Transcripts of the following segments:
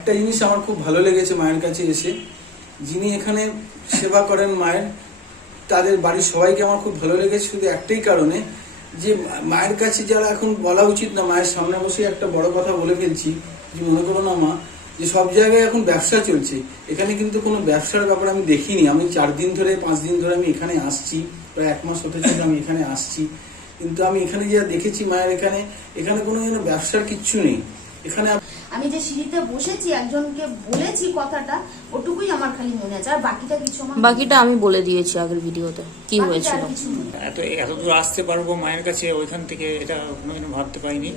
একটা জিনিস আমার খুব ভালো লেগেছে মায়ের কাছে এসে, যিনি এখানে সেবা করেন মায়ের, তাদের বাড়ির সবাইকে আমার খুব ভালো লেগেছে শুধু একটাই কারণে, যে মায়ের কাছে যারা এখন বলা উচিত না, মায়ের সামনে বসে একটা বড় কথা বলে ফেলছি, যে মনে করো না মা, যে সব জায়গায় এখন ব্যবসা চলছে, এখানে কিন্তু কোনো ব্যবসার ব্যাপার আমি দেখিনি। আমি 4 দিন ধরে 5 দিন ধরে আমি এখানে আসছি, প্রায় 1 মাস হতে চলে আমি এখানে আসছি, কিন্তু আমি এখানে যা দেখেছি মায়ের এখানে কোনো যেন ব্যবসার কিচ্ছু নেই। এখানে আমি যে সিঁড়িতে বসেছি, একজনকে বলেছি কথাটা, ওটুকুই আমার খালি মনে আছে, আর বাকিটা কিছু আমার বাকিটা আমি বলে দিয়েছি আগের ভিডিওতে কি হয়েছিল। এত দূর আসতে পারবো মায়ের কাছে, ওইখান থেকে এটা কোনোদিনও ভাবতে পারিনি।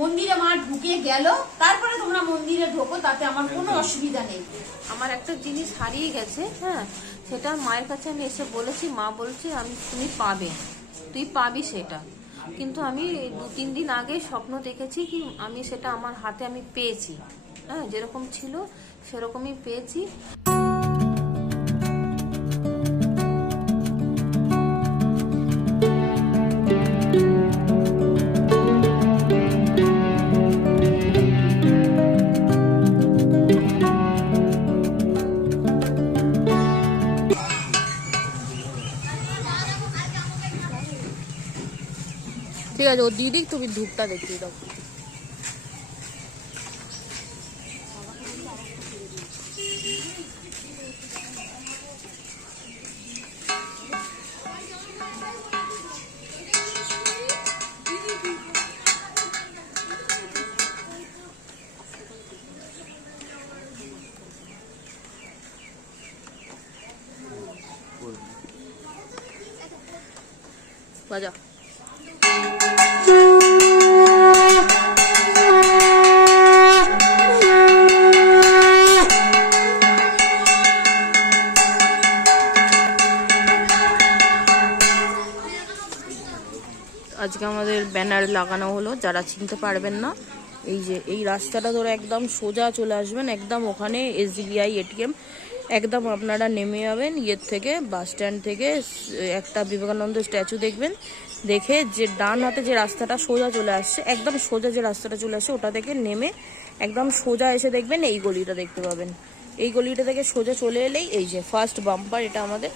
মন্দিরে মা ঢুকে গেল, তারপরে তোমরা মন্দিরে ঢোকো, তাতে আমার কোনো অসুবিধা নেই। আমার একটা জিনিস হারিয়ে গেছে, হ্যাঁ, সেটা মায়ের কাছে আমি এসে বলেছি, মা বলছে তুমি পাবে, তুই পাবি সেটা। কিন্তু আমি 2-3 দিন আগে স্বপ্ন দেখেছি কি আমি সেটা আমার হাতে আমি পেয়েছি, হ্যাঁ, যেরকম ছিল সেরকমই পেয়েছি। ঠিক আছে, ও দিদি তুমি ধূপটা দেখিয়ে দাও। বাজা। আজকে আমাদের ব্যানার লাগানো হলো, যারা চিনতে পারবেন না, এই যে এই রাস্তাটা ধরে একদম সোজা চলে আসবেন, একদম ওখানে SBI ATM, একদম আপনারা নেমে যাবেন ইয়ের থেকে, বাস স্ট্যান্ড থেকে একটা বিবেকানন্দ স্ট্যাচু দেখবেন, দেখে যে ডান হাতে যে রাস্তাটা সোজা চলে আসছে, একদম সোজা যে রাস্তাটা চলে আসছে ওটা থেকে নেমে একদম সোজা এসে দেখবেন এই গলিটা দেখতে পাবেন। এই গলিটা থেকে সোজা চলে এলেই এই যে ফার্স্ট বাম্পার, এটা আমাদের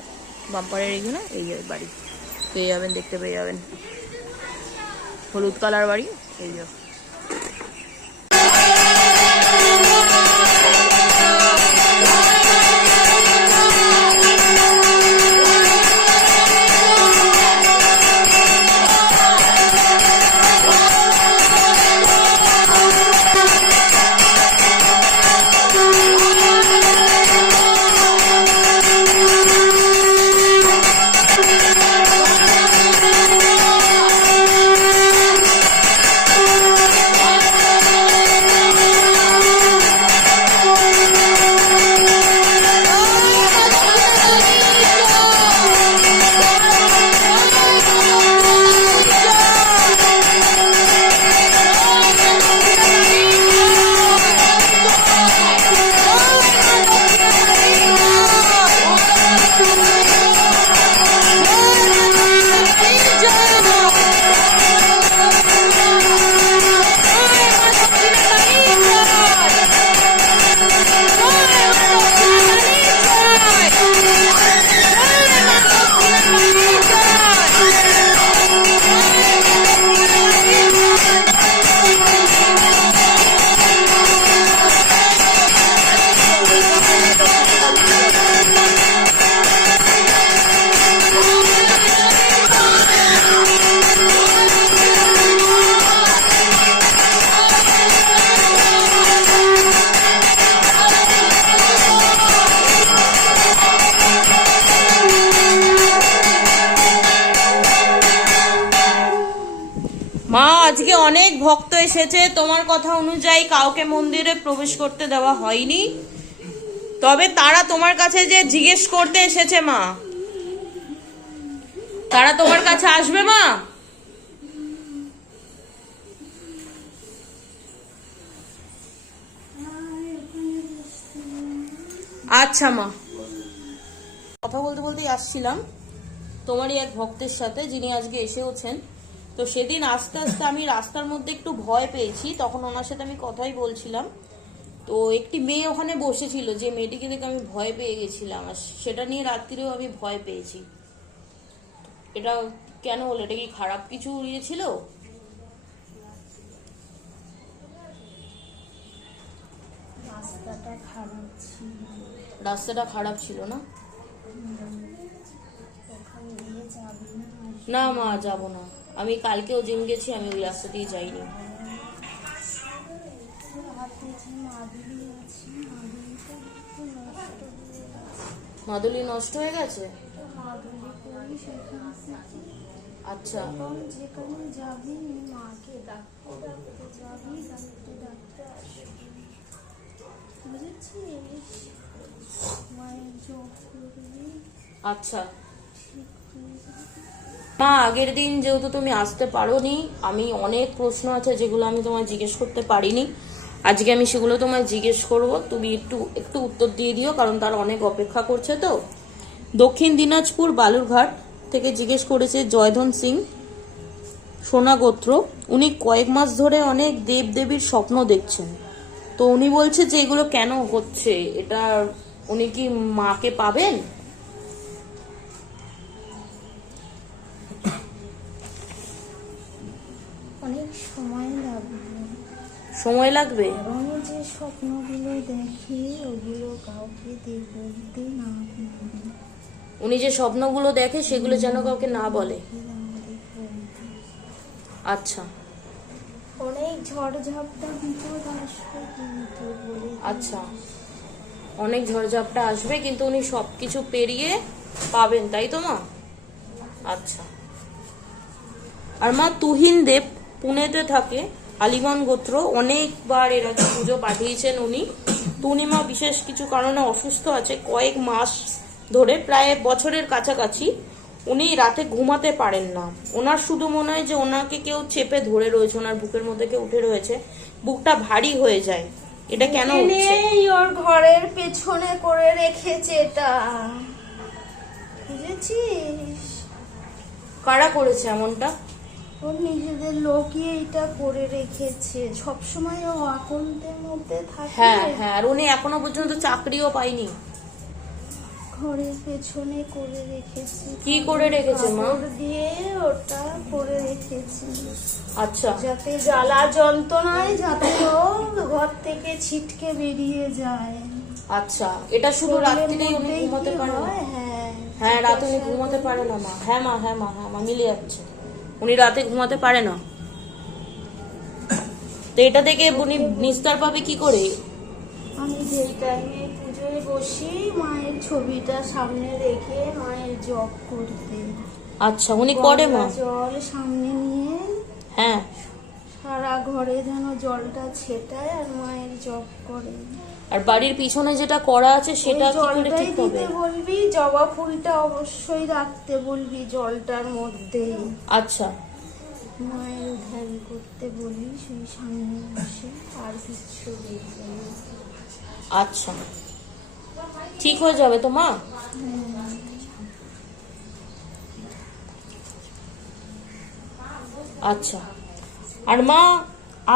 বাম্পারের এইখানে এই বাড়ি পেয়ে যাবেন, দেখতে পেয়ে যাবেন, হলুদ কালার বাড়ি এই যে। মা, আজকে অনেক ভক্ত এসেছে, তোমার কথা অনুযায়ী কাউকে মন্দিরে প্রবেশ করতে দেওয়া হয়নি, তবে তারা তোমার কাছে যে জিজ্ঞেস করতে এসেছে মা, তারা তোমার কাছে আসবে মা। আচ্ছা মা। কথা বলতে বলতেই আসছিলাম তোমারই এক ভক্তের সাথে, যিনি আজকে এসেওছেন। তো সেদিন আস্তে আস্তে আমি রাস্তার মধ্যে একটু ভয় পেয়েছি, তখন ওনার সাথে আমি কথাই বলছিলাম। তো একটি মেয়ে ওখানে বসেছিল, যে মেয়েটিকে দেখে আমি ভয় পেয়ে গেছিলাম, আর সেটা নিয়ে রাত্রিরেও আমি ভয় পেয়েছি। এটা কেন হলো? এটা কি খারাপ কিছু ইয়েছিল? রাস্তাটা খারাপ ছিল, রাস্তাটা খারাপ ছিল না? ওখান দিয়ে যাবি না। না মা, যাব না। আমি কালকেও জিম গেছি, আমি ওই রাস্তা দিয়ে যাইনি। হাতে যে মাদুলি আছে, মাদুলিটা একটু নষ্ট হয়ে গেছে। মাদুলি নষ্ট হয়ে গেছে? মাদুলি পরি সেখান থেকে। আচ্ছা। এখন যেখানে যাবি মাকে ডাকতে ডাকতে যাবি, ডাকতে ডাকতে আসবি, বুঝেছিস? মায়ের যোগ করবি, আচ্ছা ঠিক হয়ে যাবে। মা, আগের দিন যেহেতু তুমি আসতে পারোনি, আমি অনেক প্রশ্ন আছে যেগুলো আমি তোমায় জিজ্ঞেস করতে পারিনি। আজকে আমি সেগুলো তোমায় জিজ্ঞেস করব, তুমি একটু একটু উত্তর দিয়ে দিও, কারণ তার অনেক অপেক্ষা করছে। তো দক্ষিণ দিনাজপুর বালুরঘাট থেকে জিজ্ঞেস করেছে জয়ধন সিং, সোনা গোত্র। উনি কয়েক মাস ধরে অনেক দেবদেবীর স্বপ্ন দেখছেন। তো উনি বলছে যে এগুলো কেন হচ্ছে, এটা উনি কি মাকে পাবেন? অনেক সময় লাগবে, সময় লাগবে? কারণ যে স্বপ্নগুলো দেখে ওগুলো কাউকে বলতে না বলে। উনি যে স্বপ্নগুলো দেখে সেগুলো যেন কাউকে না বলে। আচ্ছা অনেক ঝড়ঝাপটা বিপদ আসবে কিন্তু বলে। আচ্ছা, অনেক ঝড়ঝাপটা আসবে কিন্তু উনি সবকিছু পেরিয়ে পাবেন, তাই তো মা? আচ্ছা। আর মা, তুহিন দেব পুনেতে থাকে, আলিগঞ্জ গোত্র। অনেকবার এর আগে পুজো পাঠিয়েছেন উনি। তো উনি মা বিশেষ কিছু কারণে অসুস্থ আছে, কয়েক মাস ধরে, প্রায় বছরের কাছাকাছি। উনি রাতে ঘুমাতে পারেন না। ওনার শুধু মনে হয় যে ওনাকে কেউ চেপে ধরে রয়েছে, ওনার বুকের মধ্যে কেউ উঠে রয়েছে, বুকটা ভারী হয়ে যায়। এটা কেন হচ্ছে? ওর ঘরের পেছনে করে রেখেছে এটা, বুঝেছিস? কারা করেছে এমনটা? ওর নিজেদের লোকই এটা করে রেখেছে। সবসময় ও আকন্দের মধ্যে থাকে। হ্যাঁ হ্যাঁ, আর উনি এখনো পর্যন্ত চাকরিও পায়নি। ঘরের পেছনে করে রেখেছে। কি করে রেখেছে মা? কাপড় দিয়ে ওটা করে রেখেছে, আচ্ছা যাতে জ্বালা যন্ত্রণায় যাতে ও ঘর থেকে ছিটকে বেরিয়ে যায়। আচ্ছা, এটা শুধু রাত্রিতেই উনি ঘুমাতে পারেন না? হ্যাঁ হ্যাঁ, রাতে উনি ঘুমাতে পারে না মা। হ্যাঁ মা, হ্যাঁ মা, হ্যাঁ মা, মিলে যাচ্ছে। উনি রাতে ঘুমাতে পারে না। তো এটা থেকে উনি নিস্তার পাবে কি করে? আমি যেই টাইমে পুজোয় বসি মায়ের ছবিটা সামনে রেখে মায়ের জপ করতে। আচ্ছা, উনি করে মা? গঙ্গা জল সামনে নিয়ে হ্যাঁ। সারা ঘরে যেন জলটা ছেটায় আর মায়ের জপ করে। আর বাড়ির পিছনে যেটা করা আছে সেটা ওই কি করে জলটাই ঠিক হবে? দিতে বলবি, জবা ফুলটা অবশ্যই রাখতে বলবি জলটার মধ্যে। আচ্ছা মায়ের ধ্যান করতে বলিস ওই সামনে বসে, আর কিচ্ছু দেখবে না। আচ্ছা, ঠিক হয়ে যাবে তো মা? আচ্ছা। আর মা,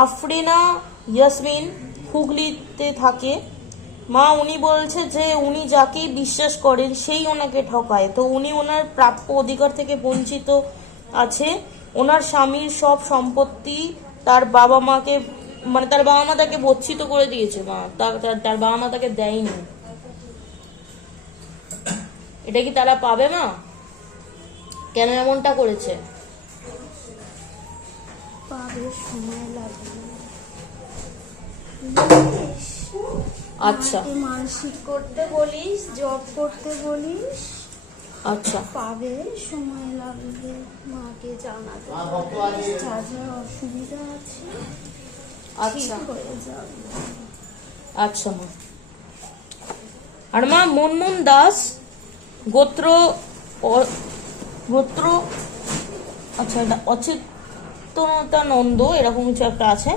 আফরিনা ইয়াসমিন হুগলিতে থাকে। মা, উনি বলছে যে উনি যাকেই বিশ্বাস করেন সেই ওনাকে ঠকায়। তো উনি ওনার প্রাপ্য অধিকার থেকে বঞ্চিত আছে। ওনার স্বামীর সব সম্পত্তি তার বাবা মাকে, মানে তার বাবা মা তাকে বঞ্চিত করে দিয়েছে মা, তার বাবা মা তাকে দেয়নি। এটা কি তারা পাবে মা? কেন এমনটা করেছে? পাবে, সময় লাগবে। আচ্ছা মাকে মানসিক করতে বলিস, জব করতে বলিস, আচ্ছা পাবে, সময় লাগবে। মাকে জানাতে বলিস যা যা অসুবিধা আছে, আচ্ছা ঠিক হয়ে যাবে। আচ্ছা মা। আর মা, মনমোহন দাস গোত্র গোত্র আচ্ছা, এটা অচেতনতানন্দ এরকম কিছু একটা আছে।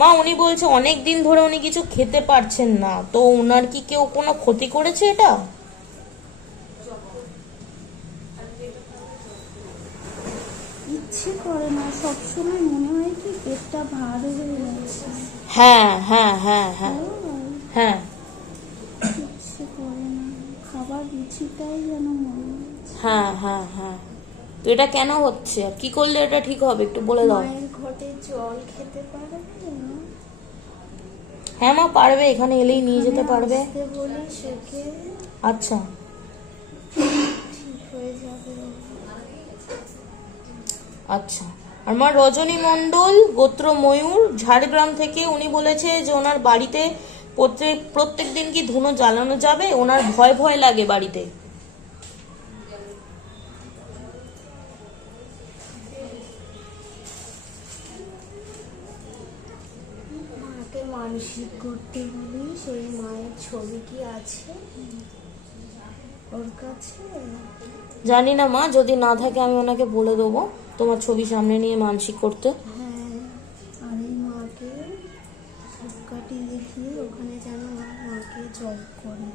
মা, উনি বলছে অনেক দিন ধরে উনি কিছু খেতে পারছেন না। তো ওনার কি কেউ কোনো ক্ষতি করেছে এটা? ইচ্ছে করে না, সবসময় মনে হয় কি পেটটা ভার হয়ে যাচ্ছে। হ্যাঁ হ্যাঁ হ্যাঁ হ্যাঁ। আর হ্যাঁ ইচ্ছে করে না, খাবার রুচিটাই যেন মনে হচ্ছে। হ্যাঁ হ্যাঁ হ্যাঁ, তো এটা কেন হচ্ছে আর কি করলে এটা ঠিক হবে একটু বলে দাও। মায়ের ঘটে জল খেতে পারবে না? হ্যাঁ মা পারবে, এখানে এলেই নিয়ে যেতে এখানে পারবে। আসতে বলি সেকে আচ্ছা ঠিক হয়ে যাবে। আচ্ছা। আর মা রজনী মণ্ডল, গোত্র ময়ূর, ঝাড়গ্রাম থেকে, উনি বলেছে যে ওনার বাড়িতে প্রত্যেক দিন কি ধুনো জ্বালানো যাবে, ওনার ভয় ভয় লাগে বাড়িতে। মাকে মানসিক করতে বলি, সেই মায়ের ছবি কি আছে ওর কাছে? জানি না মা, যদি না থাকে আমি ওনাকে বলে দেবো তোমার ছবি সামনে নিয়ে মানসিক করতে। হ্যাঁ, আর এই মাকে ধূপকাঠি দেখিয়ে ওখানে যেন মাকে জপ করে।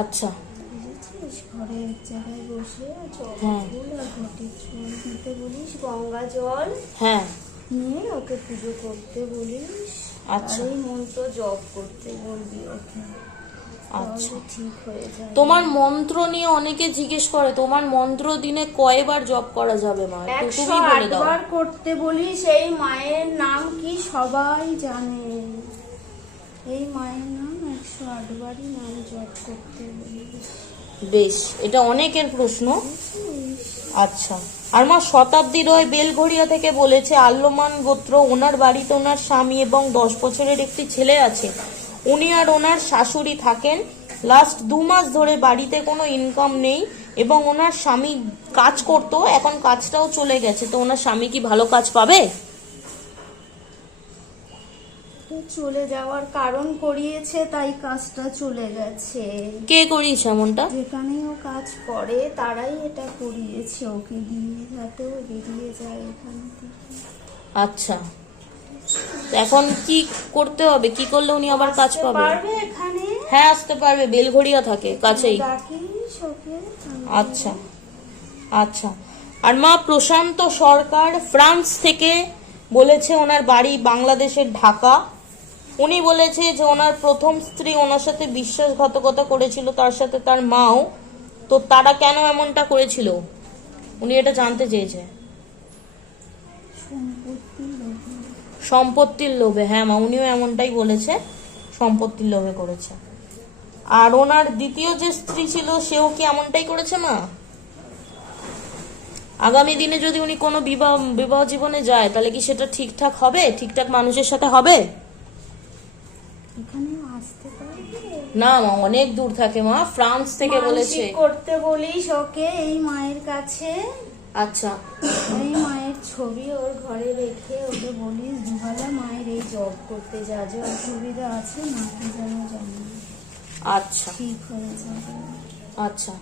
আচ্ছা বুঝেছিস? ঘরে এক জায়গায় বসে জল হ্যাঁ। ফুল আর ঘটির জল দিতে বলিস, গঙ্গা জল হ্যাঁ নিয়ে ওকে পুজো করতে বলিস। আর আচ্ছা। এই মন্ত্র জপ করতে বলবি ওকে, আচ্ছা। তাহলে ঠিক হয়ে যায়। তোমার মন্ত্র নিয়ে অনেকে জিজ্ঞেস করে, তোমার মন্ত্র দিনে কয়বার জপ করা যাবে মা, একটু তুমি বলে 108 দাও। বার করতে বলি। সেই মায়ের নাম কি সবাই জানে, এই মায়ের নাম 108 বারই নাম জপ করতে বলি। বেশ, এটা অনেকের প্রশ্ন। আচ্ছা। আর মা শতাব্দী রয় বেলঘড়িয়া থেকে বলেছে, আল্লমান গোত্র, ওনার বাড়িতে ওনার স্বামী এবং 10 বছরের একটি ছেলে আছে। উনি আর ওনার শাশুড়ি থাকেন। লাস্ট 2 মাস ধরে বাড়িতে কোনো ইনকাম নেই এবং ওনার স্বামী কাজ করতো, এখন কাজটাও চলে গেছে। তো ওনার স্বামী কি ভালো কাজ পাবে? তো চলে যাওয়ার কারণ করিয়েছে, তাই কাজটা চলে গেছে। কে করিয়েছে এমনটা? যেখানেই ও কাজ করে তারাই এটা করিয়েছে ওকে দিয়ে, যাতে ও বেরিয়ে যায় এখান থেকে। আচ্ছা, তো এখন কি করতে হবে, কি করলে উনি আবার কাজ আসতে পাবে? পারবে এখানে? হ্যাঁ আসতে পারবে, বেলঘড়িয়া থাকে কাছেই। ডাকিস ওকে। আচ্ছা আচ্ছা। আর মা প্রশান্ত সরকার ফ্রান্স থেকে বলেছে, ওনার বাড়ি বাংলাদেশের ঢাকা। উনি বলেছে যে ওনার প্রথম স্ত্রী ওনার সাথে বিশ্বাসঘাতকতা করেছিল, তার সাথে তার মাও। তো তারা কেন এমনটা করেছিল উনি এটা জানতে চেয়েছে। সম্পত্তির লোভে, হ্যাঁ মা উনিও এমনটাই বলেছে, সম্পত্তির লোভে করেছে। আর ওনার দ্বিতীয় যে স্ত্রী ছিল সেও কি এমনটাই করেছে মা? আগামী দিনে যদি উনি কোনো বিবাহ জীবনে যায় তাহলে কি সেটা ঠিকঠাক হবে, ঠিকঠাক মানুষের সাথে হবে? এখানে আসতে পারবে? না মা, অনেক দূর থাকে মা, ফ্রান্স থেকে বলেছে। মানসিক করতে বলিস ওকে এই মায়ের কাছে। আচ্ছা এই মায়ের ছবি ওর ঘরে রেখে ওকে বলিস দুবেলা মায়ের এই জব করতে, যা যা অসুবিধা আছে মাকে যেন জানি, আচ্ছা ঠিক হয়ে যাবে। আচ্ছা।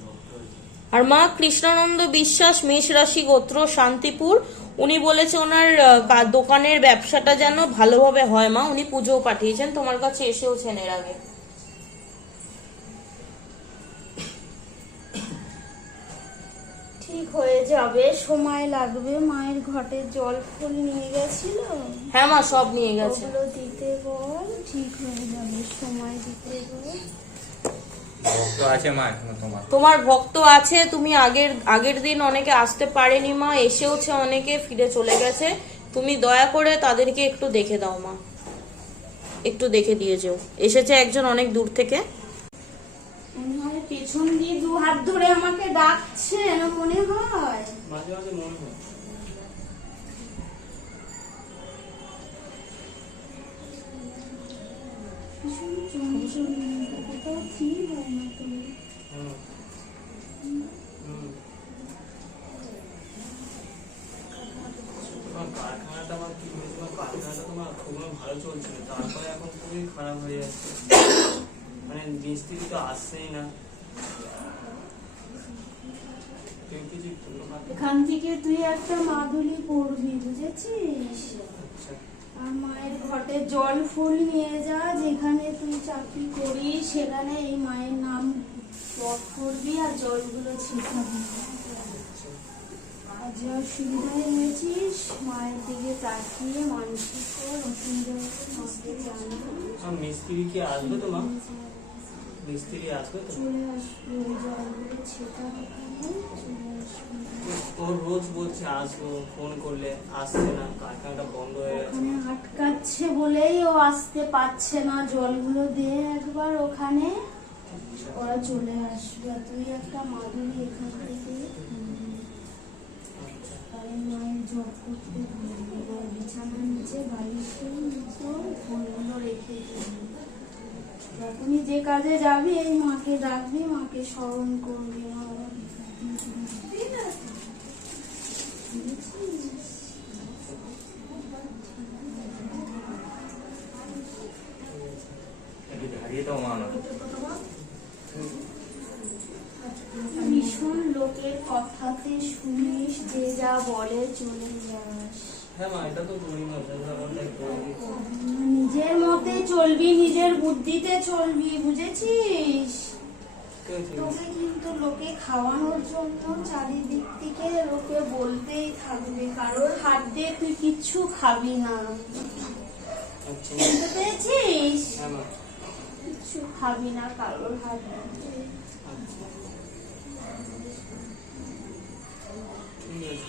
আর মা কৃষ্ণানন্দ বিশ্বাস, মেষ রাশি গোত্র, শান্তিপুর, উনি বলেছে ওনার দোকানের ব্যবসাটা যেন ভালোভাবে হয় মা। উনি পুজোও পাঠিয়েছেন, তোমার কাছে এসেওছেন এর আগে। ঠিক হয়ে যাবে, সময় লাগবে। মায়ের ঘটে জল ফুল নিয়ে গেছিল, হ্যাঁ মা সব নিয়ে গেছে। ওগুলো দিতে বল, ঠিক হয়ে যাবে, সময় দিতে বল। ভক্ত আছে মা এখনো তোমার? তোমার ভক্ত আছে, তুমি আগের দিন অনেকে আসতে পারেনি মা, এসেওছে অনেকে, ফিরে চলে গেছে। তুমি দয়া করে তাদেরকে একটু দেখে দাও মা, একটু দেখে দিয়ে যেও। এসেছে একজন অনেক দূর থেকে। মনে হয় পেছন দিয়ে 2 হাত ধরে আমাকে ডাকছে না, মনে হয়। মাঝে মাঝে মনে হয়। ভীষণ চঞ্চল, কোথাও ঠিক হয় না তুমি। কারখানাটা আমার কি হয়েছিল, কারখানাটা তোমার খুবই ভালো চলছিল, তারপরে এখন খুবই খারাপ হয়ে যাচ্ছে। মানে মিস্ত্রি তো আসছেই না, কেউ কিছু এখান থেকে তুই একটা মাদুলি পড়বি, বুঝেছিস? আর মায়ের ঘটে জল ফুল নিয়ে যা, যেখানে তুই চাকরি করিস সেখানে এই মায়ের নাম জপ করবি আর জলগুলো ছিটাবি। আর আর যে অসুবিধায় হয়েছিস মায়ের দিকে তাকিয়ে মানসিক কর, অসুবিধা মাকে জানা। মিস্ত্রি কি আসবে তো মা? মিস্ত্রি আসবে তো? চলে আসবে ওই জলগুলো ছেটা ওখানে চলে আসবে। ও রোজ বলছে আসবো, ফোন করলে আসছে না, কারখানাটা বন্ধ হয়ে গেছে। ওখানে আটকাচ্ছে বলেই ও আসতে পারছে না। জলগুলো দে একবার ওখানে, ওরা চলে আসবে। আর তুই একটা মাদুরি এখান থেকে তাই মায়ের জব করতে বলবি। আর বিছানার নিচে বালিশের নিচে ফোনগুলো রেখে দিবি। যখনই যে কাজে যাবি এই মাকে ডাকবি, মাকে স্মরণ করবি। মা হারিয়ে দাও মা না। ভীষণ লোকের কথাতে শুনিস, যে যা বলে চলে যাস। হ্যাঁ মা, এটা তো করি না, নিজের মতে চলবি, নিজের বুদ্ধিতে চলবি, বুঝেছিস? তোকে কিন্তু লোকে খাওয়ানোর জন্য চারিদিক থেকে লোকে বলতেই থাকবে, কারোর হাত দিয়ে তুই কিচ্ছু খাবি না। বুঝতে পেরেছিস? হ্যাঁ মা। কিচ্ছু খাবি না কারোর হাত দিয়ে। ঠিক আছে।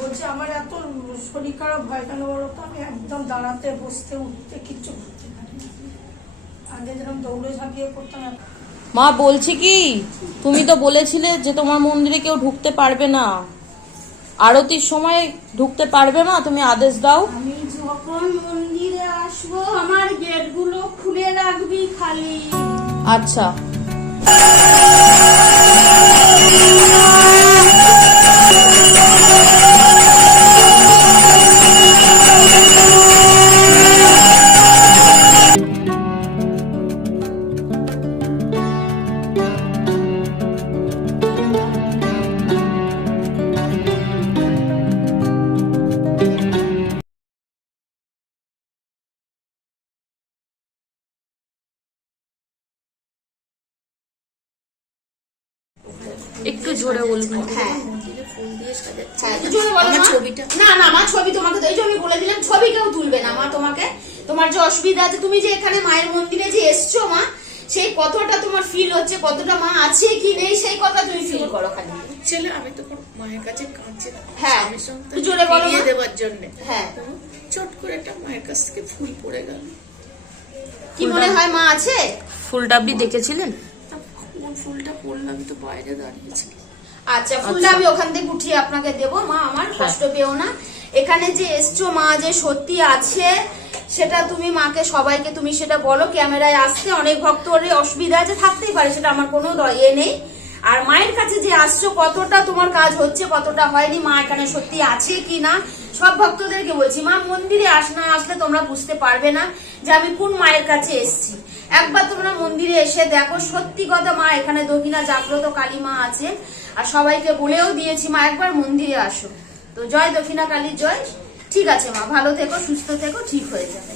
বলছি আমার এত শরীর খারাপ হয় কেন বলতো? আমি একদম দাঁড়াতে বসতে উঠতে কিচ্ছু করতে পারি না। আগে যেরকম দৌড়ে ঝাঁপিয়ে করতাম মা বলছি কি, তুমি তো বলেছিলে যে তোমার মন্দিরে কেউ ঢুকতে পারবে না, আরতির সময় ঢুকতে পারবে না, তুমি আদেশ দাও। আমি যখন মন্দিরে আসবো আমার গেটগুলো খুলে রাখবি খালি। আচ্ছা। একটু জোরে বলবো। হ্যাঁ ছবিটা না না মা, ছবি তোমাকে এই যে আমি বলে দিলাম, ছবি কেউ তুলবে না মা তোমাকে। তোমার যে অসুবিধা আছে, তুমি যে এখানে মায়ের মন্দিরে যে এসছো মা, সেই কতটা তোমার ফিল হচ্ছে, কতটা মা আছে কি নেই সেই কথা তুমি ফিল করো খালি। ছেলে আমি তো মায়ের কাছে কাঁদছি না, হ্যাঁ স্বামীর সঙ্গে একটু জোরে বলো মা। ফিরিয়ে দেওয়ার জন্য। হ্যাঁ চট করে একটা মায়ের কাছ থেকে ফুল পড়ে গেল। কি মনে হয় মা আছে? ফুলটা আপনি দেখেছিলেন? কোন ফুলটা পড়লাম, আমি তো বাইরে দাঁড়িয়েছিলাম। আচ্ছা ফুলটা আমি ওখান থেকে উঠিয়ে আপনাকে দেবো মা, আমার কষ্ট পেও না। এখানে যে এসছো মা, যে সত্যি আছে সেটা তুমি মাকে সবাইকে তুমি সেটা বলো। ক্যামেরায় আসতে অনেক ভক্তদের অসুবিধা আছে, থাকতেই পারে, সেটা আমার কোনো ইয়ে নেই। আর মায়ের কাছে যে আসছো, কতটা তোমার কাজ হচ্ছে কতটা হয়নি, মা এখানে সত্যি আছে কি না, সব ভক্তদেরকে বলছি মা মন্দিরে আসলে তোমরা বুঝতে পারবে না যে আমি কোন মায়ের কাছে এসেছি। একবার তোমরা মন্দিরে এসে দেখো, সত্যি কথা মা এখানে দক্ষিণা জাগ্রত কালী মা আছে। আর সবাইকে বলেও দিয়েছি মা একবার মন্দিরে আসো। তো জয় দক্ষিণা কালীর জয়। ঠিক আছে মা, ভালো থেকো, সুস্থ থেকো, ঠিক হয়ে যাবে।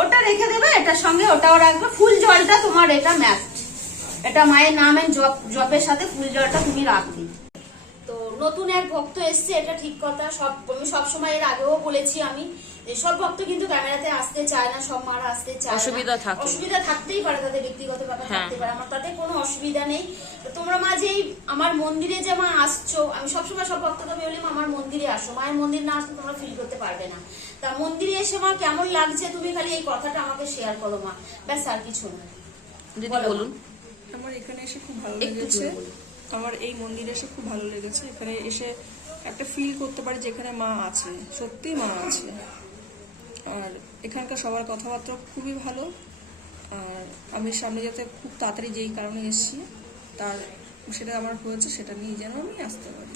ওটা রেখে দেবে, এটার সঙ্গে ওটাও রাখবে। ফুল জলটা তোমার এটা ম্যাথ, এটা মায়ের নামের জপের সাথে ফুল জলটা তুমি রাখবে। তো নতুন এক ভক্ত এসছে, এটা ঠিক কথা। আমি সবসময় এর আগেও বলেছি আমি, যে সব ভক্ত কিন্তু ক্যামেরাতে আসতে চায় না, সব মারা আসতে চায় না। অসুবিধা থাকতেই পারে, তাদের ব্যক্তিগত ব্যাপার থাকতে পারে, আমার তাতে কোনো অসুবিধা নেই। তো তোমরা মা যে আমার মন্দিরে যে মা আসছো, আমি সবসময় সব ভক্তকে বলি আমার মন্দিরে আসো, মায়ের মন্দির না আসলে তোমরা ফিল করতে পারবে না। তা মন্দিরে এসে মা কেমন লাগছে তুমি খালি এই কথাটা আমাকে শেয়ার করো মা, ব্যাস আর কিছু না। দিদি বলুন। আমার এখানে এসে খুব ভালো লেগেছে, আমার এই মন্দিরে এসে খুব ভালো লেগেছে। এখানে এসে একটা ফিল করতে পারি যে এখানে মা আছে, সত্যি মা আছে। আর এখানকার সবার কথাবার্তা খুবই ভালো। আর আমি সামনে যাতে খুব তাড়াতাড়ি যেই কারণে এসেছি তার সেটা আমার হয়েছে, সেটা নিয়ে যেন আমি আসতে পারি।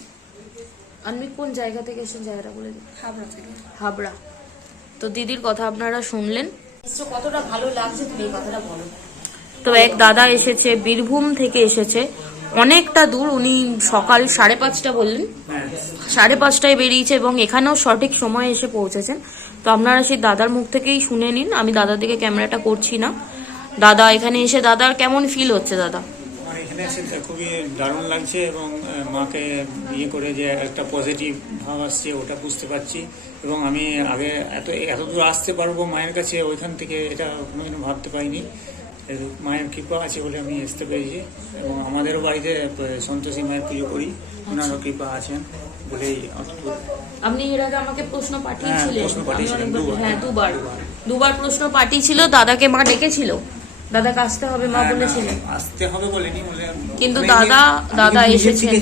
আমি কোন জায়গা থেকে এসেছেন জায়গাটা বলে দিন। হাবড়া থেকে। হাবড়া। তো দিদির কথা আপনারা শুনলেন, কতটা ভালো লাগছে তুমি এই কথাটা বলো। তো এক দাদা এসেছে, বীরভূম থেকে এসেছে, অনেকটা দূর, উনি সকাল 5:30 বললেন, 5:30টায় বেরিয়েছে এবং এখানেও সঠিক সময়ে এসে পৌঁছেছেন। তো আপনারা সেই দাদার মুখ থেকেই শুনে নিন, আমি দাদার দিকে ক্যামেরাটা করছি না। দাদা এখানে এসে দাদার কেমন ফিল হচ্ছে দাদা? আমার এখানে এসে খুবই দারুণ লাগছে এবং মাকে ইয়ে করে যে একটা পজিটিভ ভাব আসছে ওটা বুঝতে পারছি। এবং আমি আগে এত দূর আসতে পারবো মায়ের কাছে ওইখান থেকে এটা কোনোদিনও ভাবতে পারিনি। মায়ের কৃপা আছে বলে আমি আসতে পেরেছি এবং আমাদেরও বাড়িতে সন্তোষী মায়ের পুজো করি, ওনারও কৃপা আছেন বলেই অতটুকু। আপনি এর আগে আমাকে প্রশ্ন পাঠিয়েছিলেন, প্রশ্ন পাঠিয়েছিলেন, হ্যাঁ দুবার প্রশ্ন পাঠিয়েছিল, দাদাকে মা ডেকেছিল, দাদাকে আসতে হবে মা বলেছিলেন, আসতে হবে বলেনি, কিন্তু দাদা এসেছেন